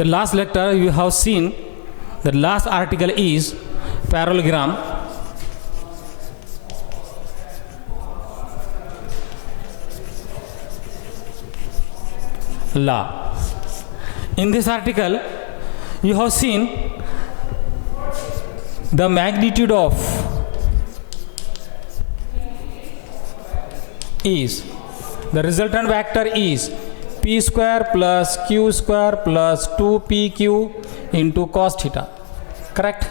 The last lecture you have seen, the last article is parallelogram. Law. In this article, you have seen the magnitude of is, the resultant vector is p square plus q square plus 2pq into cos theta. Correct?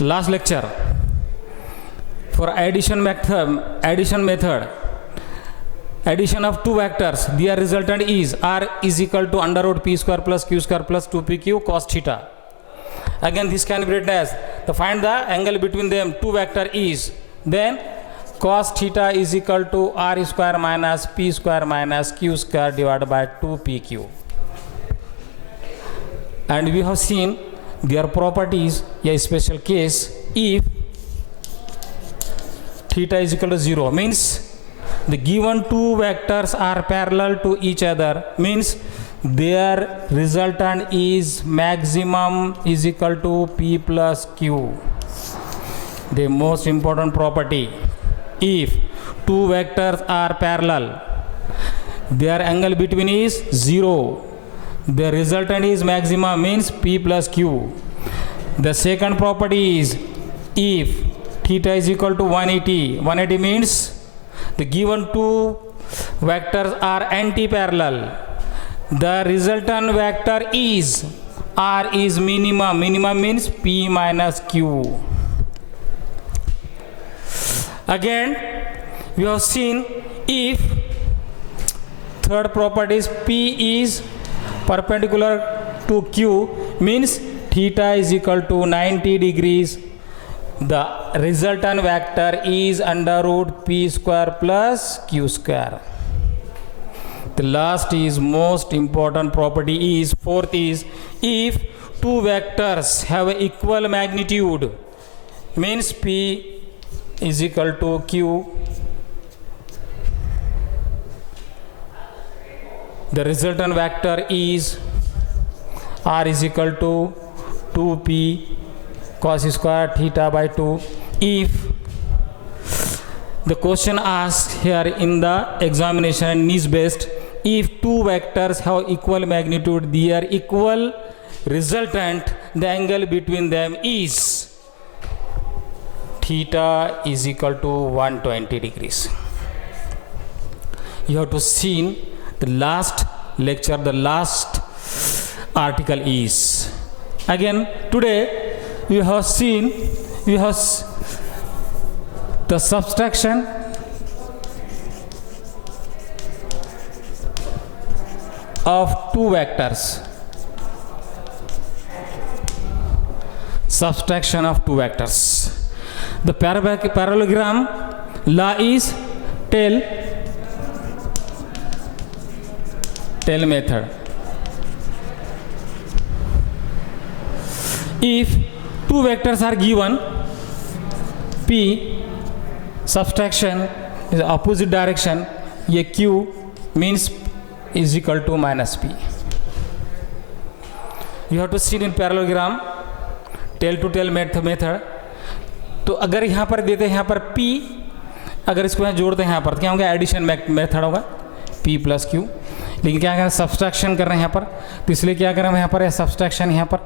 Last lecture, for addition method, addition of two vectors, their resultant is r is equal to under root p square plus q square plus 2pq cos theta. Again, this can be written as, to find the angle between them, two vector is, then cos theta is equal to r square minus p square minus q square divided by 2pq. And we have seen their properties, a special case, if theta is equal to 0, means the given two vectors are parallel to each other, means their resultant is maximum is equal to p plus q. The most important property, if two vectors are parallel, their angle between is 0, the resultant is maximum, means p plus q. The second property is, if theta is equal to 180 means the given two vectors are anti-parallel, the resultant vector is r is minimum means p minus q. Again, we have seen, if third property is p is perpendicular to q, means theta is equal to 90 degrees, the resultant vector is under root p square plus q square. The last is most important property is, fourth is, if two vectors have equal magnitude, means p is equal to q, the resultant vector is r is equal to 2p cos square theta by 2. If the question asked here in the examination is based, if two vectors have equal magnitude, their equal resultant, the angle between them is theta is equal to 120 degrees. You have to see the last lecture, the last article is. Again, today we have seen, the subtraction of two vectors. Subtraction of two vectors. The parallelogram law is tail method. If two vectors are given, p subtraction is opposite direction, a q means is equal to minus p. You have to see in parallelogram tail to tail method. तो अगर यहाँ पर देते हैं यहाँ पर p, अगर इसको यहाँ जोड़ते हैं यहाँ पर, तो क्या होगा, एडिशन मेथड होगा p प्लस q. लेकिन क्या करें, सब्सट्रैक्शन कर रहे हैं यहाँ पर, तो इसलिए क्या करें हम यहाँ पर सब्सट्रैक्शन, यहाँ पर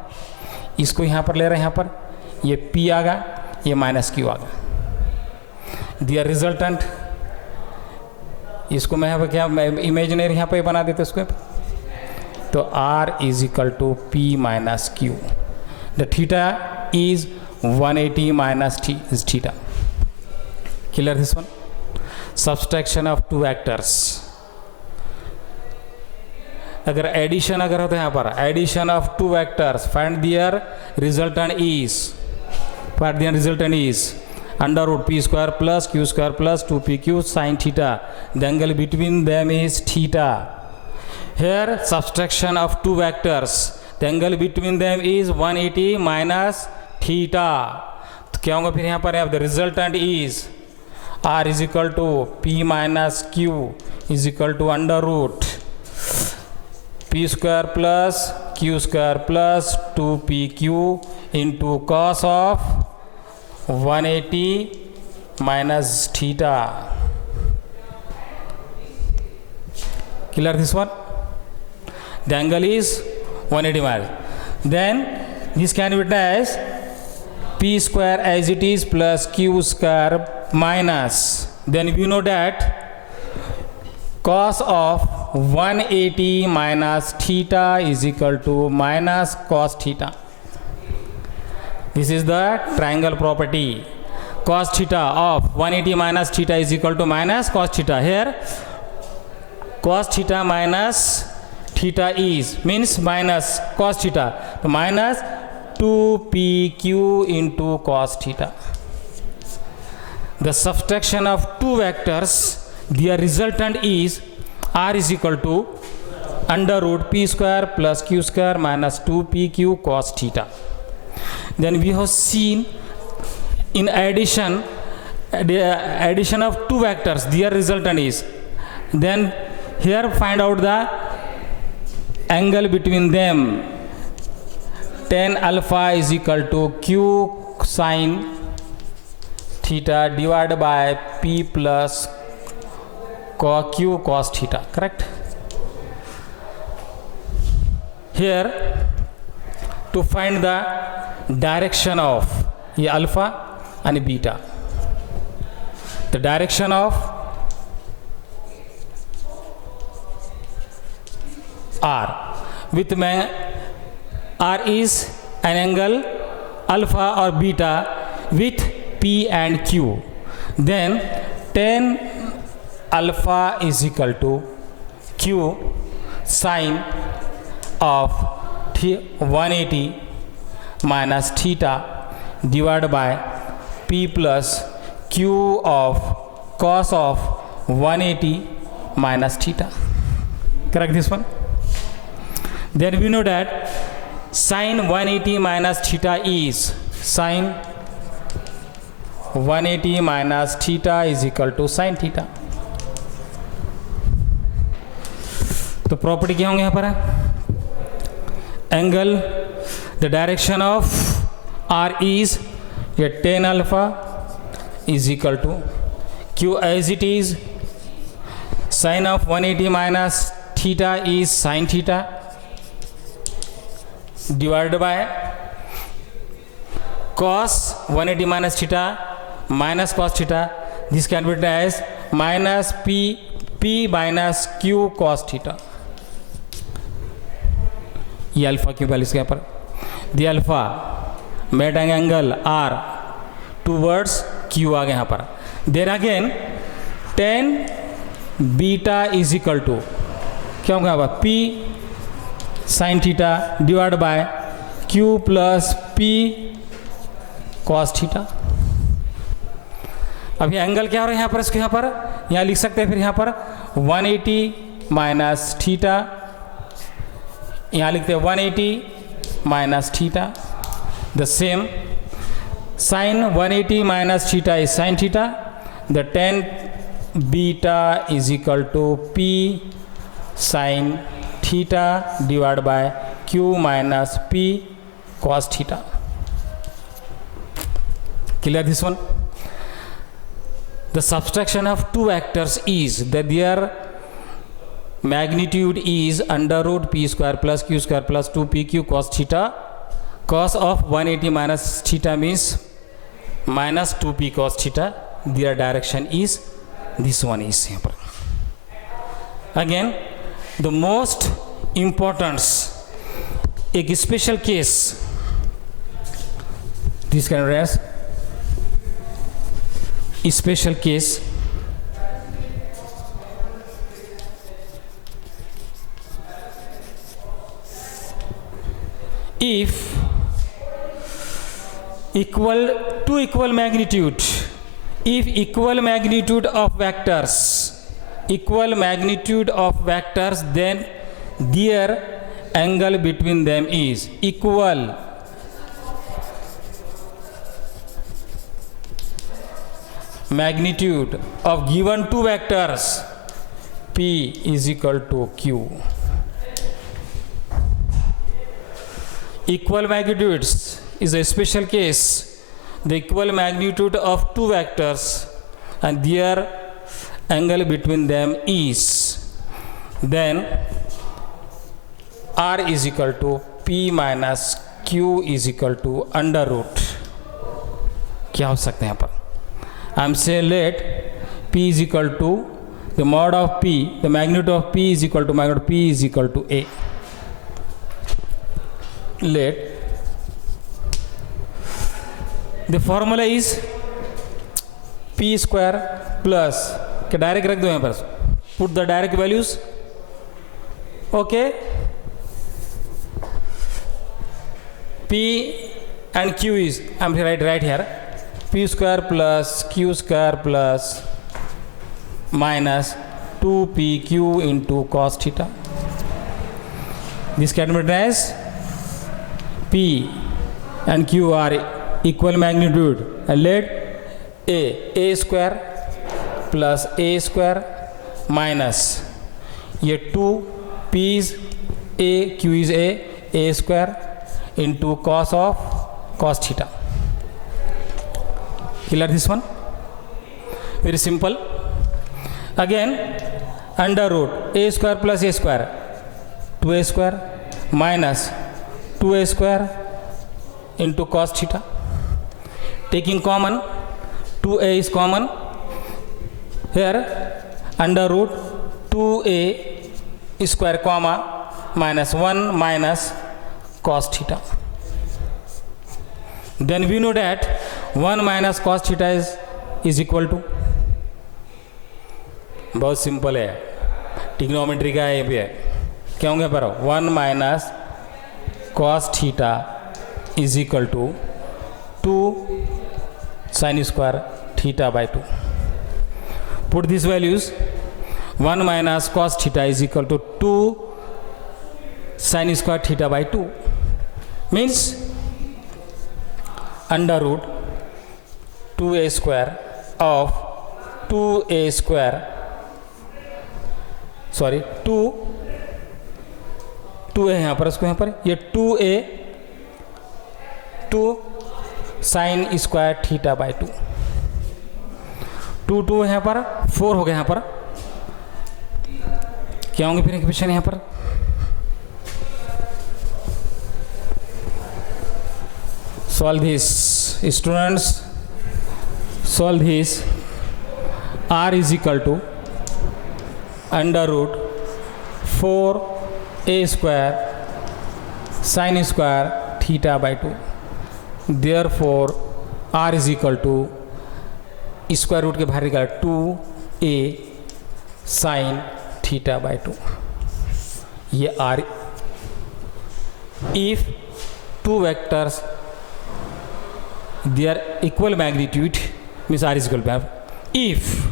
इसको यहाँ पर ले रहे हैं, यहाँ पर ये p आ गया, ये माइनस q आ गया, दिया रिजल्टेंट. इसको मैं यहाँ पर क्या इमेजिनरी यहाँ पे बना देते इसको, तो r is equal to p minus q. The theta is 180 minus t is theta. Clear this one? Subtraction of two vectors. अगर एडिशन अगर होता है यहाँ पर, addition of two vectors, find their resultant is under root P square plus Q square plus 2pq sin theta. The angle between them is theta. Here subtraction of two vectors, the angle between them is 180 minus theta. तो क्या होगा फिर यहाँ पर, the resultant is r is equal to p minus q is equal to under root p square plus q square plus 2pq into cos of 180 minus theta. Clear this one? The angle is 180 minus. Then this can be written as p square as it is plus q square minus. Then we know that cos of 180 minus theta is equal to minus cos theta. This is the triangle property. Cos theta of 180 minus theta is equal to minus cos theta. Here cos theta minus theta is means minus cos theta. So minus 2pq into cos theta. The subtraction of two vectors, their resultant is r is equal to under root p square plus q square minus 2pq cos theta. Then we have seen in addition, the addition of two vectors, their resultant is. Then here find out the angle between them. Tan alpha is equal to q sine theta divided by p plus q cos theta, correct? Here to find the direction of alpha and beta, the direction of r with r is an angle alpha or beta with p and q. Then tan alpha is equal to q sine of 180 minus theta divided by p plus q of cos of 180 minus theta. Correct this one? Then we know that sine 180 minus theta is sine 180 minus theta is equal to sine theta. तो property क्या होंगे यहाँ पर? Angle the direction of R is ये tan alpha is equal to q as it is sin of 180 minus theta is sin theta divided by cos 180 minus theta minus cos theta. This can be written as minus p minus q cos theta. ये alpha की value यहाँ पर दी alpha made angle r towards q आ गया यहाँ पर. Then again tan beta is equal to क्या होगा यहाँ पर p sine theta divide by q plus p cos theta. अभी एंगल क्या हो रहा है यहाँ पर? इसको यहाँ पर यहाँ लिख सकते हैं फिर यहाँ पर 180 माइनस थीटा, यहाँ लिखते हैं 180 minus theta. The same sine 180 minus theta is sine theta. The tan beta is equal to p sine theta divide by q minus p cos theta. Clear this one? The subtraction of two vectors is that their magnitude is under root p square plus q square plus 2pq cos theta. Cos of 180 minus theta means minus 2p cos theta. Their direction is this one is here. Again the most important एक special case this can address special case. If two equal magnitude, if equal magnitude of vectors, then their angle between them is equal. Magnitude of given two vectors p is equal to q. equal magnitudes is a special case. The equal magnitude of two vectors and their angle between them is, then r is equal to p minus q is equal to under root. क्या हो सकते हैं यहाँ पर? I am saying let p is equal to the mod of p, the magnitude of p is equal to magnitude p is equal to a. Let the formula is p square plus, क्या direct रख दो यहाँ पर, put the direct values. Okay, p and q is, I am right here, p square plus q square plus minus 2pq into cos theta. This can be written as p and q are equal magnitude, and let a square plus a square minus ये 2 p is a, q is a square into cos theta. Clear this one? Very simple. Again, under root a square plus a square, 2a square minus 2a square into cos theta. Taking common, 2a is common. Here, under root 2a square comma minus 1 minus cos theta. Then we know that 1 minus cos theta is equal to, बहुत simple है, trigonometry का ये भी है, क्या होंगे पर 1 minus cos theta is equal to 2 sine square theta by 2. Put this values, 1 minus cos theta is equal to 2 sine square theta by 2 means under root 2a square of 2a square, sorry 2 है यहाँ पर, उसको यहाँ पर ये 2a 2 sine square theta by 2, 2 यहाँ पर 4 हो गया यहाँ पर, क्या होंगे फिर इक्वेशन यहाँ पर? Solve this, students, solve this. R is equal to under root 4a square sin square theta by 2. Therefore R is equal to square root के बाहर निकाल 2a sin theta by 2. ये R, if two vectors they are equal magnitude means R is equal to, if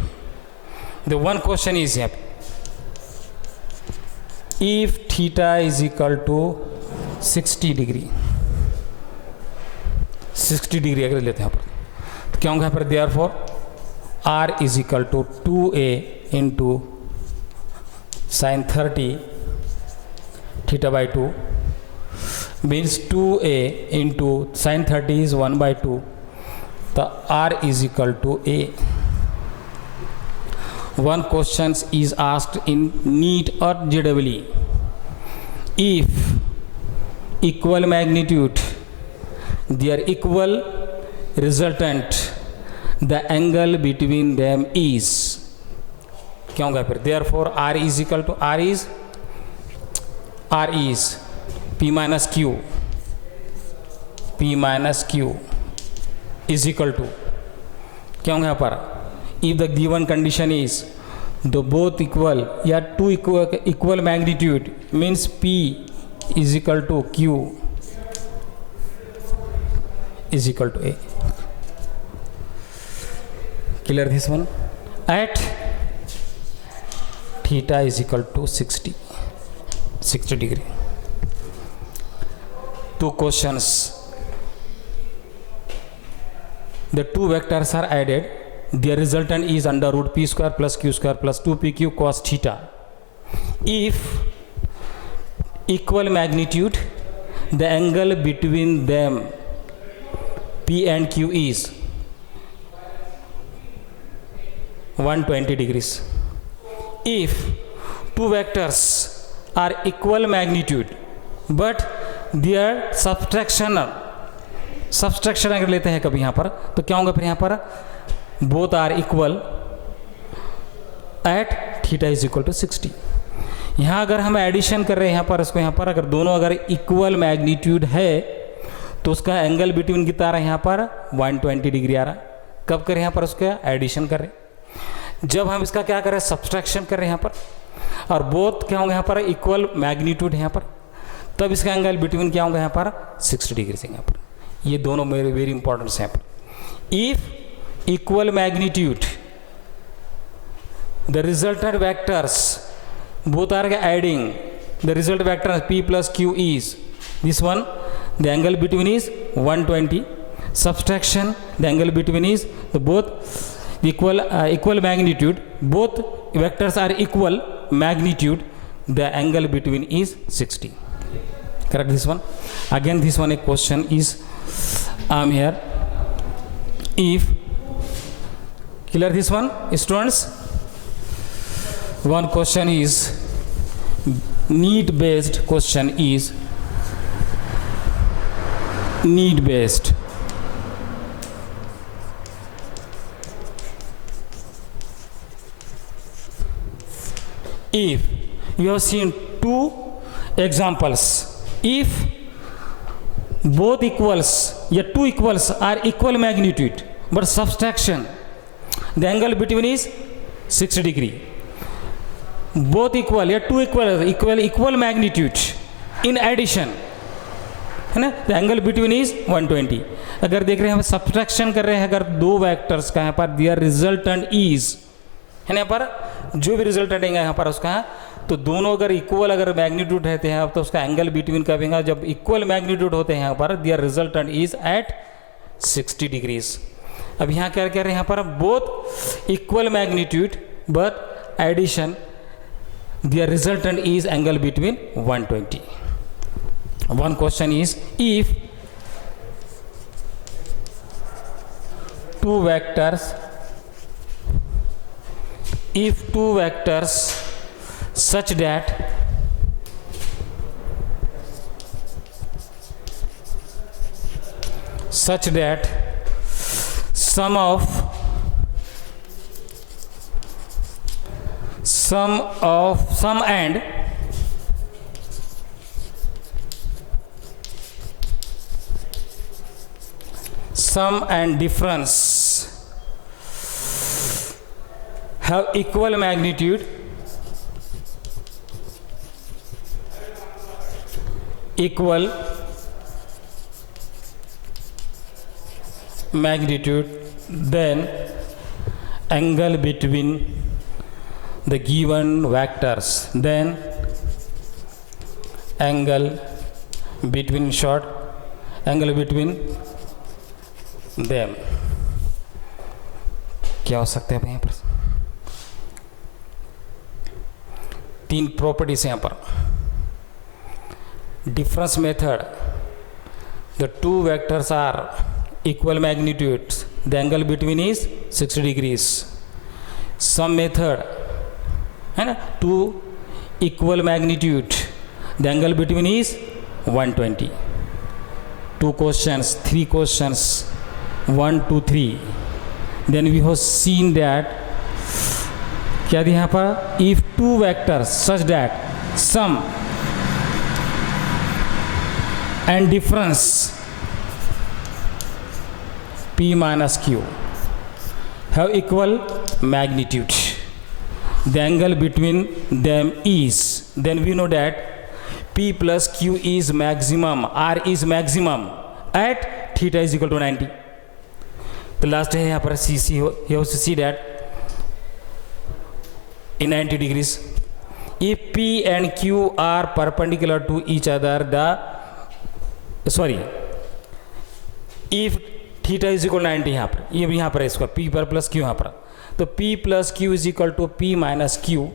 the one question is here, if theta is equal to 60 degree, 60 degree अगर लेते हैं यहाँ पर तो क्या होगा यहाँ पर? therefore R is equal to 2a into sin 30 theta by 2 means 2a into sin 30 is 1 by 2. The R is equal to a. One question is asked in NEET or JEE. If equal magnitude, they are equal resultant, the angle between them is, क्या होगा फिर? Therefore R is equal to, R is P minus Q is equal to, क्या होगा यहाँ पर? If the given condition is the both equal या two equal magnitude means P is equal to Q is equal to A. Clear this one? At theta is equal to 60 degree. Two questions. The two vectors are added. Their resultant is under root p square plus q square plus 2pq cos theta. If equal magnitude, the angle between them P and Q is 120 degrees. If two vectors are equal magnitude but their subtraction अगर लेते हैं कभी यहाँ पर तो क्या होगा फिर यहाँ पर both are equal at theta is equal to 60. यहाँ अगर हम एडिशन कर रहे हैं यहाँ पर इसको यहाँ पर अगर दोनों अगर इक्वल मैग्नीट्यूड है तो उसका एंगल बिटवीन कितना आ रहा है यहाँ पर 120 डिग्री आ रहा है. कब करें यहाँ पर उसका एडिशन करें, जब हम इसका क्या करें सब्सट्रैक्शन कर रहे हैं यहाँ पर और बोथ क्या होंगे यहाँ पर इक्वल मैग्नीट्यूड है यहाँ पर, तब इसका एंगल बिटवीन क्या होगा यहाँ पर 60 डिग्री से यहाँ पर. ये दोनों मेरे वेरी इंपॉर्टेंट है यहाँ पर. If equal magnitude the resultant vectors both are adding, the result vector p plus q is this one, the angle between is 120. Subtraction, the angle between is the both equal magnitude, both vectors are equal magnitude, the angle between is 60. Correct this one. Again this one a question is here. If clear this one students, one question is need based question is need based. If you have seen two examples, if both equals या two equals are equal magnitude but subtraction the angle between is 60 degree, both equal या two equal magnitude in addition है ना, the angle between is 120. अगर देख रहे हैं हम subtraction कर रहे हैं अगर दो वेक्टर्स का यहाँ पर दियर रिजल्टेंट इज है ना, यहाँ पर जो भी रिजल्टेंट है यहाँ पर उसका तो दोनों अगर इक्वल अगर मैग्नीट्यूड रहते हैं तो उसका एंगल बिटवीन का भी जब इक्वल मैग्नीट्यूड होते हैं यहाँ पर their resultant is at 60 degrees. अब यहाँ क्या कह रहे हैं यहाँ पर both equal magnitude but addition their resultant is angle between 120. One question is if two vectors such that sum and difference have equal magnitude, then angle between the given vectors, then angle between them क्या हो सकते हैं यहाँ पर. तीन properties हैं यहाँ पर. Difference method, the two vectors are equal magnitudes, the angle between is 60 degrees. Sum method है ना, two equal magnitude, the angle between is 120. Two questions, three questions, 1 2 3. Then we have seen that क्या दिया यहाँ पर, if two vectors such that sum and difference p minus q have equal magnitude, the angle between them is, then we know that p plus q is maximum, r is maximum at theta is equal to 90. तो last है यहाँ पर CC, you have to see that in 90 degrees. If P and Q are perpendicular to each other, if theta is equal to 90 यहाँ पर, ये भी यहाँ पर है इसका P पर प्लस Q यहाँ पर, तो P plus Q is equal to P minus Q,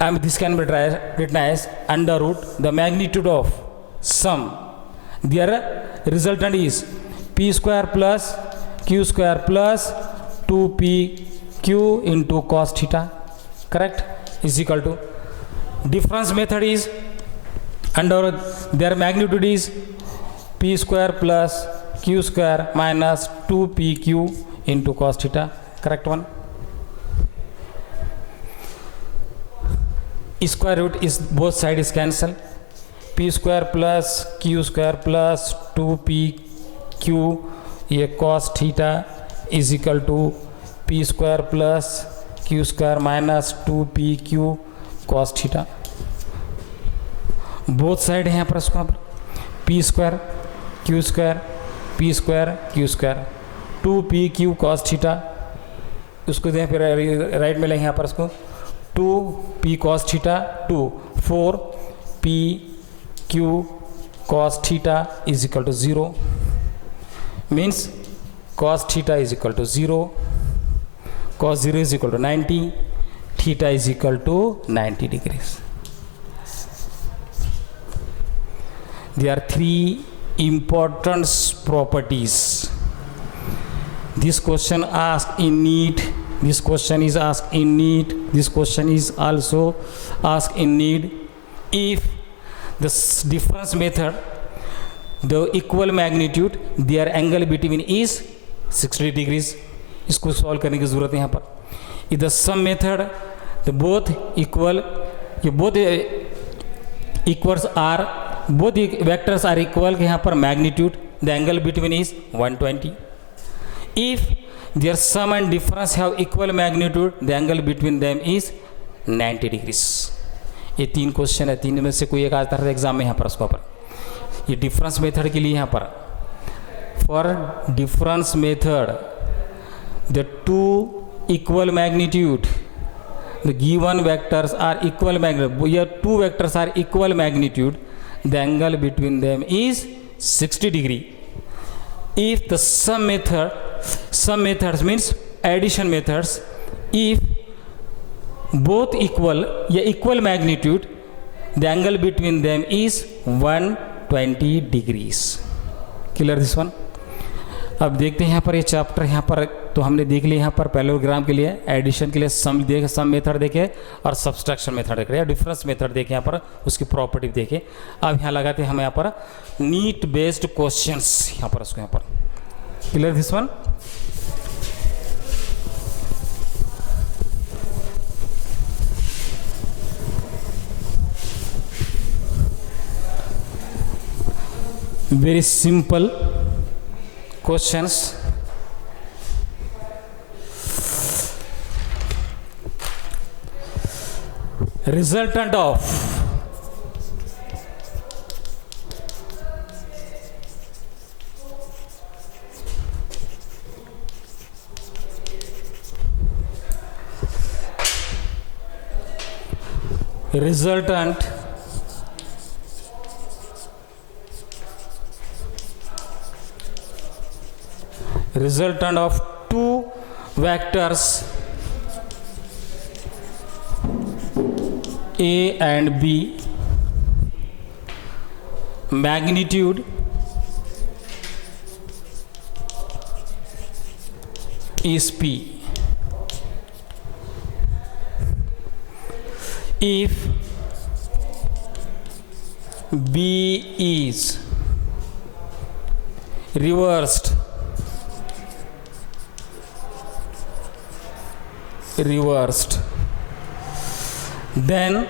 and this can be written as under root the magnitude of sum, their resultant is p square plus q square plus 2pq into cos theta, correct, is equal to difference method is under their magnitude is p square plus q square minus 2pq into cos theta, correct one. Square root is both side is cancel, p square plus q square plus 2pq ये cos theta is equal to p square plus q square minus 2pq cos theta. Both side है यहाँ पर इसको p square q square p square q square 2pq cos theta, उसको दें फिर right में लेंगे यहाँ पर इसको 2p cos theta 2 4pq cos theta is equal to 0, means cos theta is equal to 0, cos 0 is equal to 90, theta is equal to 90 degrees. There are three important properties. This question asked in NEET. This question is asked in NEET. This question is also asked in NEET. If the difference method, the equal magnitude, their angle between is 60 degrees. इसको solve करने की ज़रूरत है यहाँ पर. If the sum method, the both equal, ये both equals are, both vectors are equal के यहाँ पर magnitude, the angle between is 120. If their sum and difference have equal magnitude, the angle between them is 90 degrees. ये तीन question है, तीन में से कोई एक आता है एग्जाम में यहाँ पर उसको पर. ये डिफरेंस मेथड के लिए यहाँ पर for difference method the two equal magnitude the given vectors are equal magnitude, ये two vectors are equal magnitude, the angle between them is 60 degree. If the sum methods means addition methods, if both equal या equal magnitude, the angle between them is 120 degrees. Clear this one? अब देखते हैं यहाँ पर ये chapter यहाँ पर तो हमने देख लिया यहाँ पर पैरेललोग्राम के लिए, एडिशन के लिए सम मेथड देखे और सब्सट्रैक्शन मेथड देखे या डिफरेंस मेथड देखे, यहाँ पर उसकी प्रॉपर्टी देखे. अब यहाँ लगाते हैं हम यहाँ पर नीट बेस्ड क्वेश्चंस यहाँ पर उसको यहाँ पर. Clear this one? Very simple questions. Resultant of resultant of two vectors A and B, magnitude is P. If B is reversed, then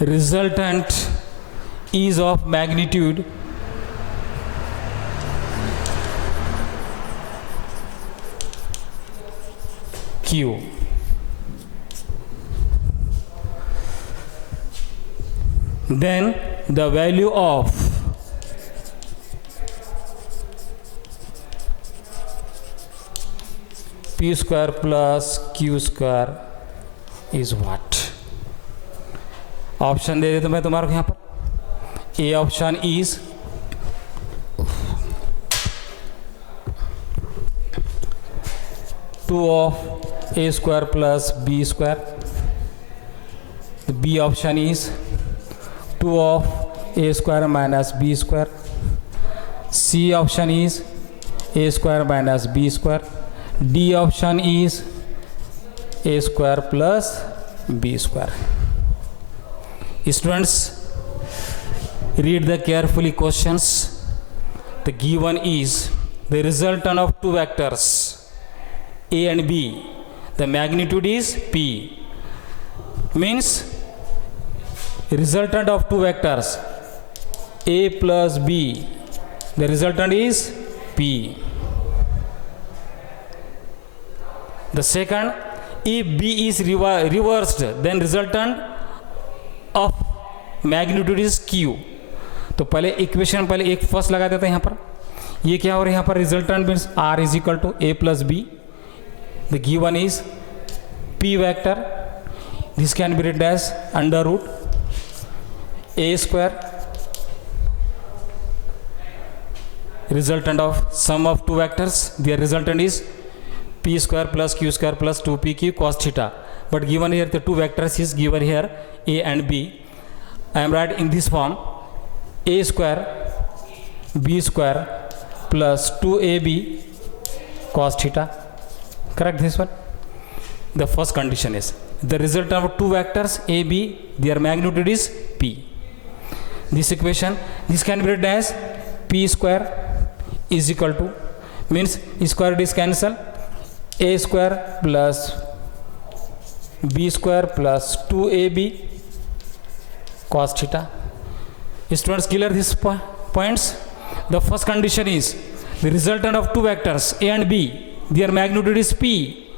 resultant is of magnitude Q. Then the value of P square plus Q square is what? Option दे देता मैं तुम्हारे को यहाँ पर. A option is two of A square plus B square, B option is 2 of a square minus b square. C option is a square minus b square. D option is a square plus b square. Students, read the carefully questions. The given is the resultant of two vectors a and b. The magnitude is p. Means resultant of two vectors a plus b. The resultant is p. The second, if b is reversed, then resultant of magnitude is q. तो पहले equation पहले एक first लगा देते हैं यहाँ पर. ये क्या हो रहा है यहाँ पर resultant means r is equal to a plus B. The given is p vector. This can be written as under root a square resultant of sum of two vectors. Their resultant is p square plus q square plus 2pq cos theta. But given here the two vectors is given here a and b. I am writing in this form a square b square plus 2ab cos theta. Correct this one? The first condition is the result of two vectors a b, their magnitude is p. This equation, this can be written as p square is equal to, means square is cancel, a square plus b square plus 2ab cos theta. Students, clear these points? The first condition is the resultant of two vectors a and b, their magnitude is p.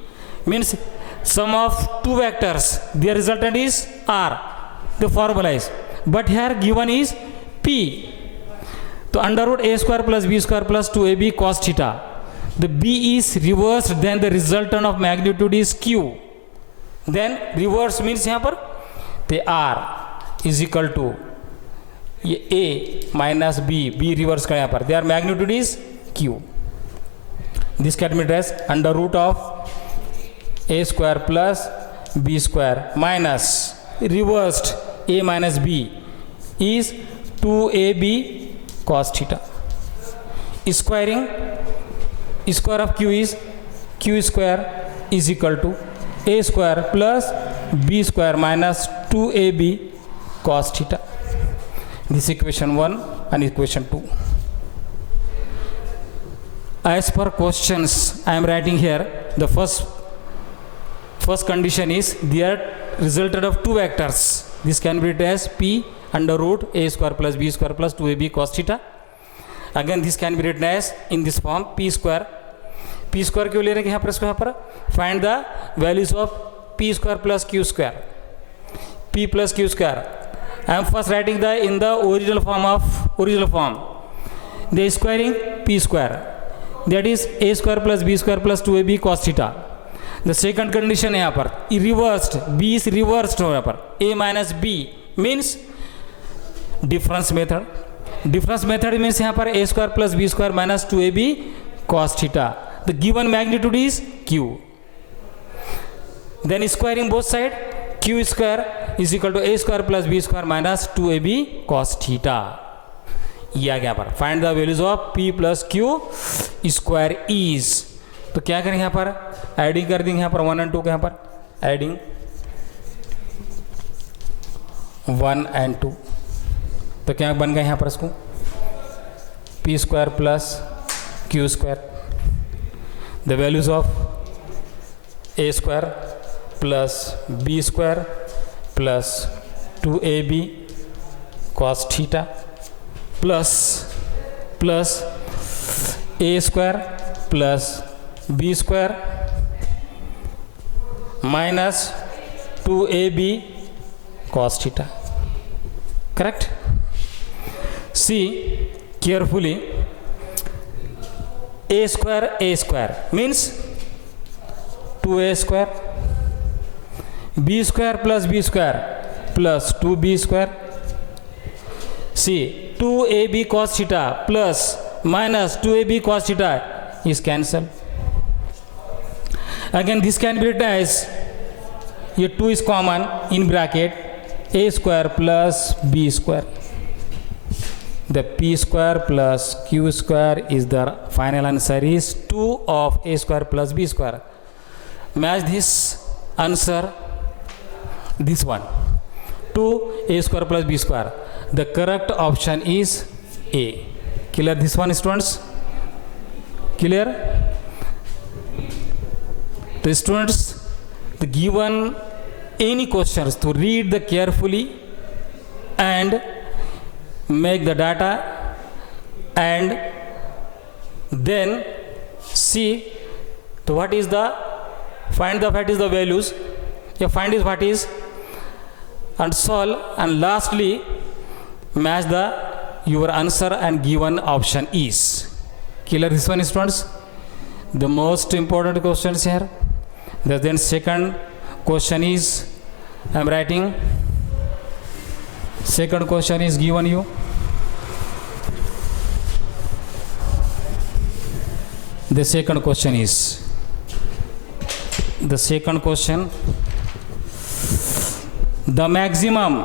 Means sum of two vectors, their resultant is r. The formula is, but here given is p. So under root a square plus b square plus 2ab cos theta. The b is reversed, then the resultant of magnitude is q. Then reverse means यहाँ पर the r is equal to a minus b. b reverse का यहाँ पर their magnitude is q. This can be written as under root of a square plus b square minus reversed a minus b is 2ab cos theta. Squaring, square of q is q square is equal to a square plus b square minus 2ab cos theta. This equation 1 and equation 2. As per questions I am writing here, the first condition is their resultant of two vectors. This can be written as p under root a square plus b square plus 2ab cos theta. Again this can be written as in this form p square. p square क्यों ले रहे हैं यहाँ पर इसको यहाँ पर? Find the values of p square plus q square. p plus q square. I am first writing the in the original form. The squaring p square. That is a square plus b square plus 2ab cos theta. The second condition यहाँ पर reversed, b is reversed यहाँ पर a minus b means difference method. Difference method means यहाँ पर a square plus b square minus 2ab cos theta. The given magnitude is q. Then squaring both side, q square is equal to a square plus b square minus 2ab cos theta. ये आ गया पर find the values of p plus q square is. तो क्या करेंगे यहाँ पर? Adding कर देंगे यहाँ पर 1 and 2 के यहाँ पर एडिंग 1 and 2. तो क्या बन गया यहाँ पर इसको p square plus q square. The values of a square plus b square plus 2ab cos theta plus a square plus b square minus 2ab cos theta. Correct? See carefully. A square means 2a square, b square plus b square plus 2b square. See 2ab cos theta plus minus 2ab cos theta is cancelled. Again this can be written as here 2 is common in bracket, a square plus b square. The p square plus q square is the final answer is 2 of a square plus b square. Match this answer, this one, 2 a square plus b square. The correct option is A. Clear this one, students? Clear? The students, the given any questions to read the carefully and make the data and then see to what is the find the what is the values, find is what is and solve, and lastly match the your answer and given option is. Clear this one, students? The most important questions here. Then second question is I am writing. Second question is given you. The second question is, the second question, the maximum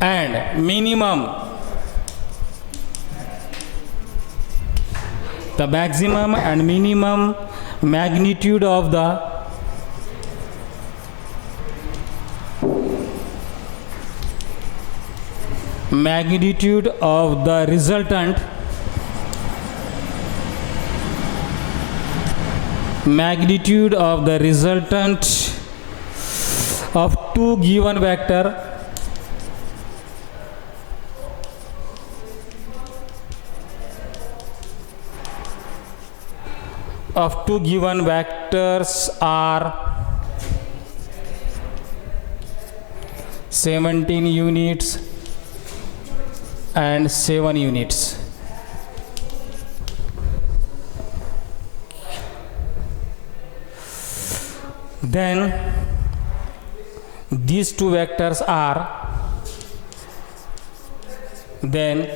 and minimum, the maximum and minimum magnitude of the resultant of two given vector vectors are 17 units and 7 units. Then these two vectors are, then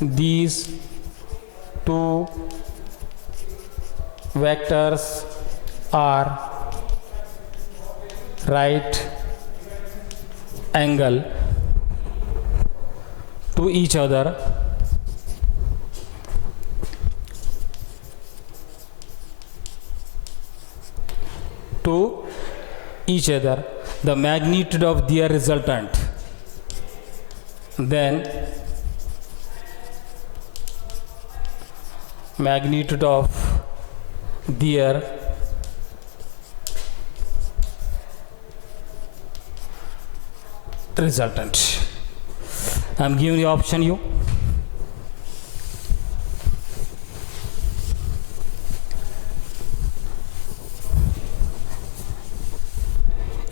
these two vectors are right angle to each other the magnitude of their resultant, then magnitude of their resultant. I am giving the option you.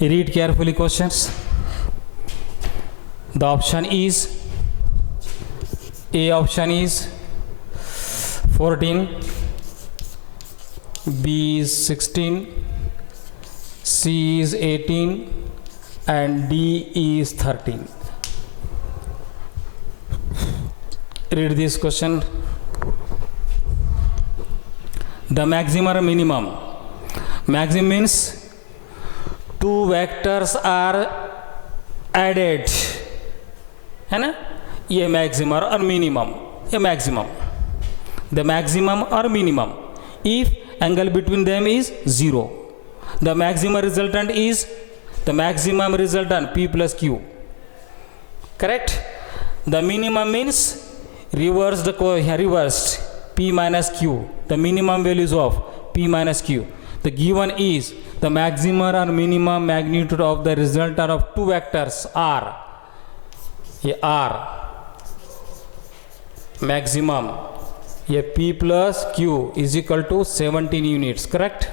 Read carefully questions. The option is, A option is 14, B is 16, C is 18 and D is 13. Read this question. The maximum or minimum. Maximum means two vectors are added, है ना? ये maximum or minimum, ये maximum. The maximum or minimum if angle between them is 0. The maximum resultant is the maximum resultant P plus Q. Correct? The minimum means reversed P minus Q. The minimum values of P minus Q. The given is the maximum or minimum magnitude of the resultant of two vectors are, ये R maximum, ये P plus Q is equal to 17 units. Correct?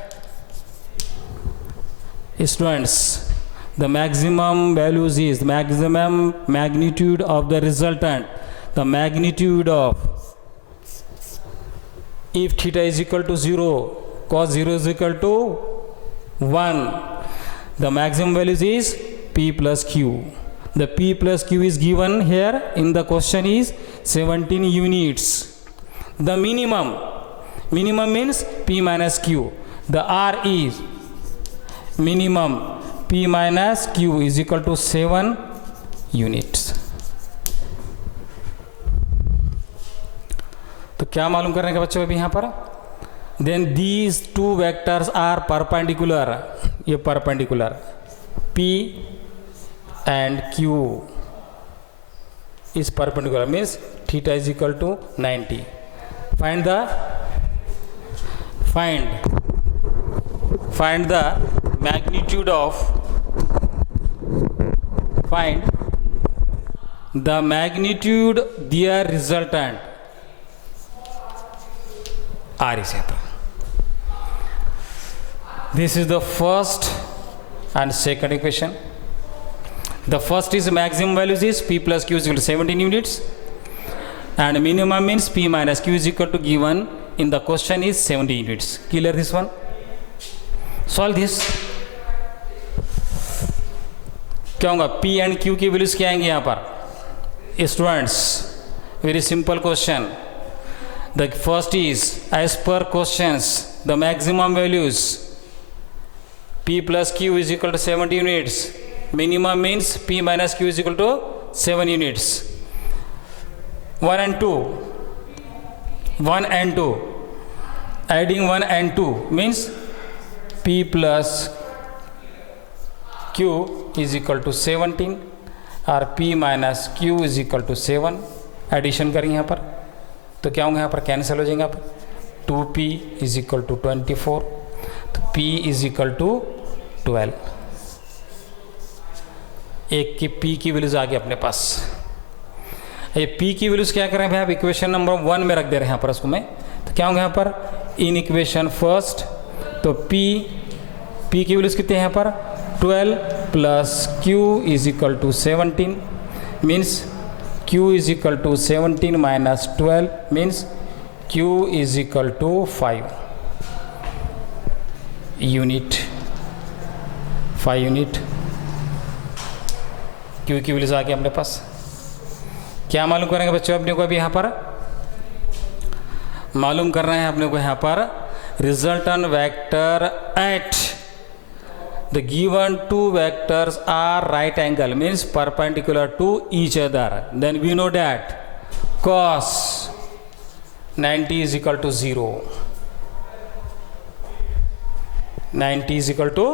Students, the maximum values is maximum magnitude of the resultant, the magnitude of, if theta is equal to 0, cos 0 is equal to 1, the maximum values is P plus Q. The P plus Q is given here in the question is 17 units. The minimum Minimum means P minus Q. The R is minimum P minus Q is equal to 7 units. तो क्या मालूम करने का बच्चों अभी यहाँ पर? Then these two vectors are perpendicular. ये perpendicular. P and Q is perpendicular means theta is equal to 90. Find the magnitude of their resultant R is here. This is the first and second equation. The first is maximum values is P plus Q is equal to 17 units, and minimum means P minus Q is equal to given in the question is 70 units. Clear this one? Solve this. क्या होगा? P and Q की values क्या आएंगे यहाँ पर? Students, very simple question. The first is as per questions the maximum values P plus Q is equal to 70 units. Minimum means P minus Q is equal to 7 units. 1 and 2. Adding 1 and 2 means P plus Q is equal to 17 और P minus Q is equal to 7. Addition करेंगे यहाँ पर तो क्या होंगे? यहाँ पर cancel हो जाएंगे। आप 2P is equal to 24, तो P is equal to 12. एक की P की वैल्यूज आ गई अपने पास। ये P की वैल्यूज क्या करें भाई? आप इक्वेशन नंबर 1 में रख दे रहे हैं यहाँ पर उसको मैं, तो क्या होंगे यहाँ पर? इन इक्वेशन फर्स्ट तो P की वैल्यूज कितने हैं यहाँ पर? 12 plus Q is equal to 17 means Q is equal to 17 minus 12 means Q is equal to 5 unit. 5 unit. Q की वैल्यूज आ गई अपने पास। क्या मालूम करेंगे बच्चों अपने को? अभी यहाँ पर मालूम करना है अपने को यहाँ पर resultant vector eight the given two vectors are right angle means perpendicular to each other. Then we know that cos 90 is equal to 0. 90 is equal to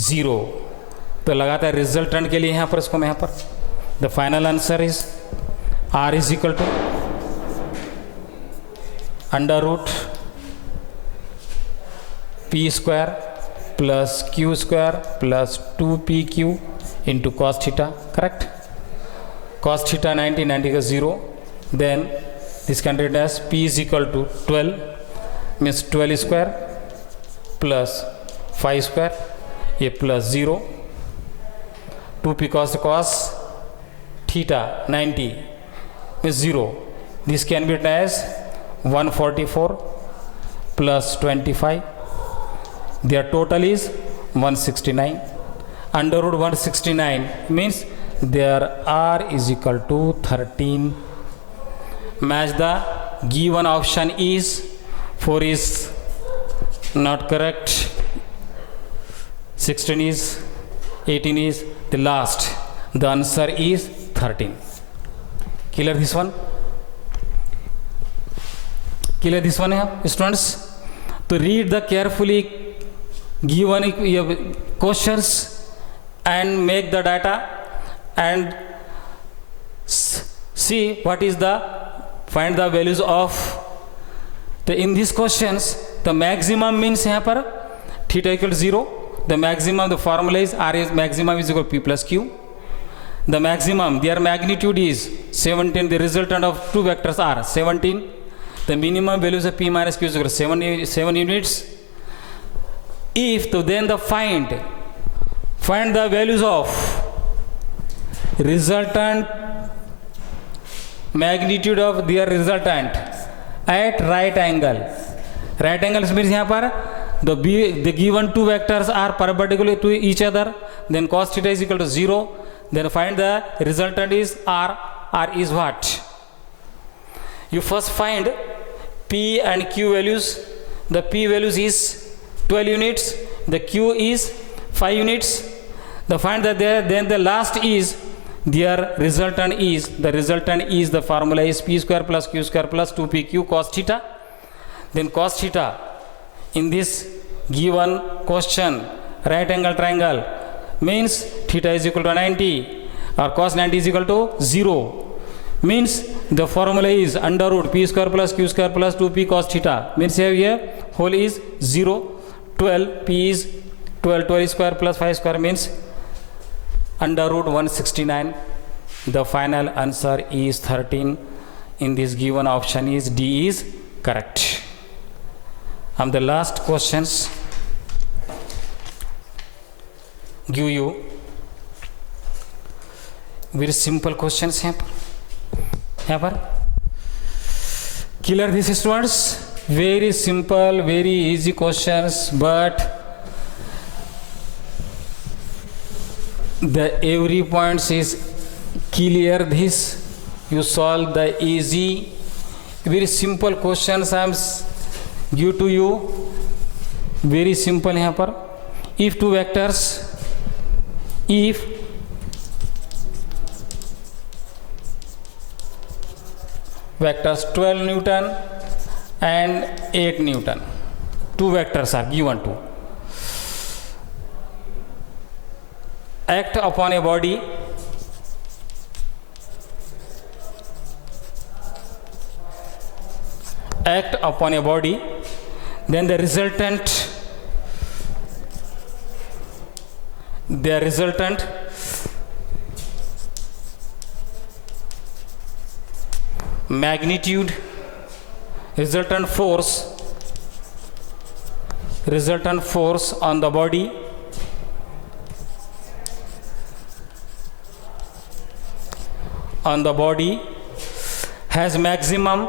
0. तो लगाता है रिजल्टेंट के लिए यहाँ पर इसको मैं यहाँ पर the final answer is R is equal to under root P square plus Q square plus 2PQ into cos theta, correct? Cos theta 90 is 0. Then this can read as P is equal to 12 means 12 square plus 5 square a plus 0. 2P cos theta 90 is 0. This can be written as 144 plus 25. Their total is 169. Under root 169 means their R is equal to 13. Match the given option is 4 is not correct. 16 is, 18 is the last. The answer is 13. Clear this one? Clear this one, students? To read the carefully given questions and make the data and see what is the find the values of the in these questions. The maximum means यहाँ पर theta equal to 0. The maximum, the formula is R is maximum is equal to P plus Q. The maximum, their magnitude is 17. The resultant of two vectors are 17. The minimum values of P minus Q is equal to 7 units. If to then the find the values of resultant magnitude of their resultant at right angle. Right angles means यहाँ पर the given two vectors are perpendicular to each other. Then cos theta is equal to 0. Then find the resultant is R. R is what? You first find P and Q values. The P values is 12 units, the Q is 5 units. The find that there, then the last is their resultant is, the formula is P square plus Q square plus 2PQ cos theta. Then cos theta in this given question, right angle triangle, means theta is equal to 90 or cos 90 is equal to 0. Means the formula is under root P square plus Q square plus 2P cos theta. Means here whole is 0. 12, P is 12 square plus 5 square means under root 169. The final answer is 13. In this given option is D is correct. And the last questions give you very simple questions here. Clear this, students? Very simple, very easy questions, but the every points is clear. This you solve the easy, very simple questions I am give to you. Very simple यहाँ पर. If two vectors, if vectors 12 Newton and 8 Newton, two vectors are given to act upon a body then the resultant magnitude, resultant force on the body has maximum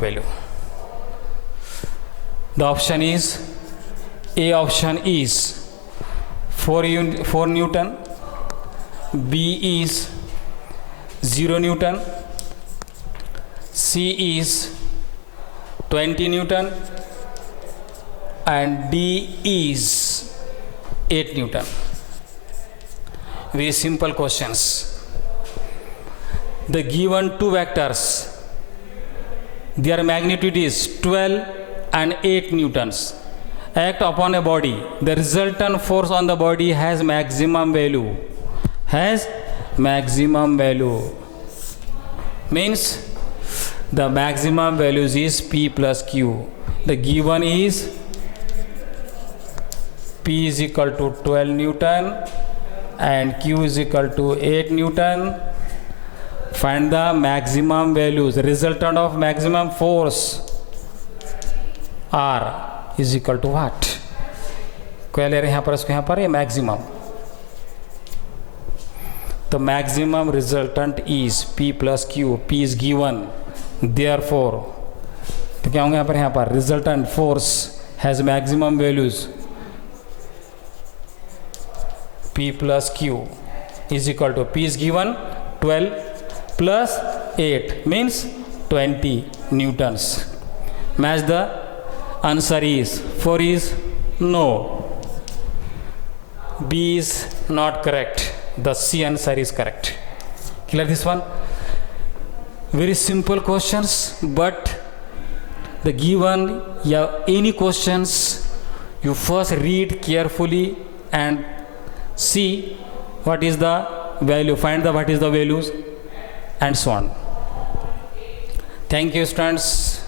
value. The option is A option is 4 Newton, B is 0 Newton, C is 20 Newton and D is 8 Newton. Very simple questions. The given two vectors, their magnitude is 12 and 8 Newtons, act upon a body. The resultant force on the body has maximum value. Means the maximum values is P plus Q. The given is P is equal to 12 Newton and Q is equal to 8 Newton. Find the maximum values. Resultant of maximum force R is equal to what? क्या ले रहे हैं यहाँ पर ये maximum. The maximum resultant is P plus Q. P is given. Therefore, तो क्या होंगे यहाँ पर resultant force has maximum values. P plus Q is equal to P is given 12 plus 8 means 20 Newtons. Match the answer is 4 is no. B is not correct. The C answer is correct. Clear this one? Very simple questions, but the given any questions you first read carefully and see what is the value, find the what is the values and so on. Thank you, students.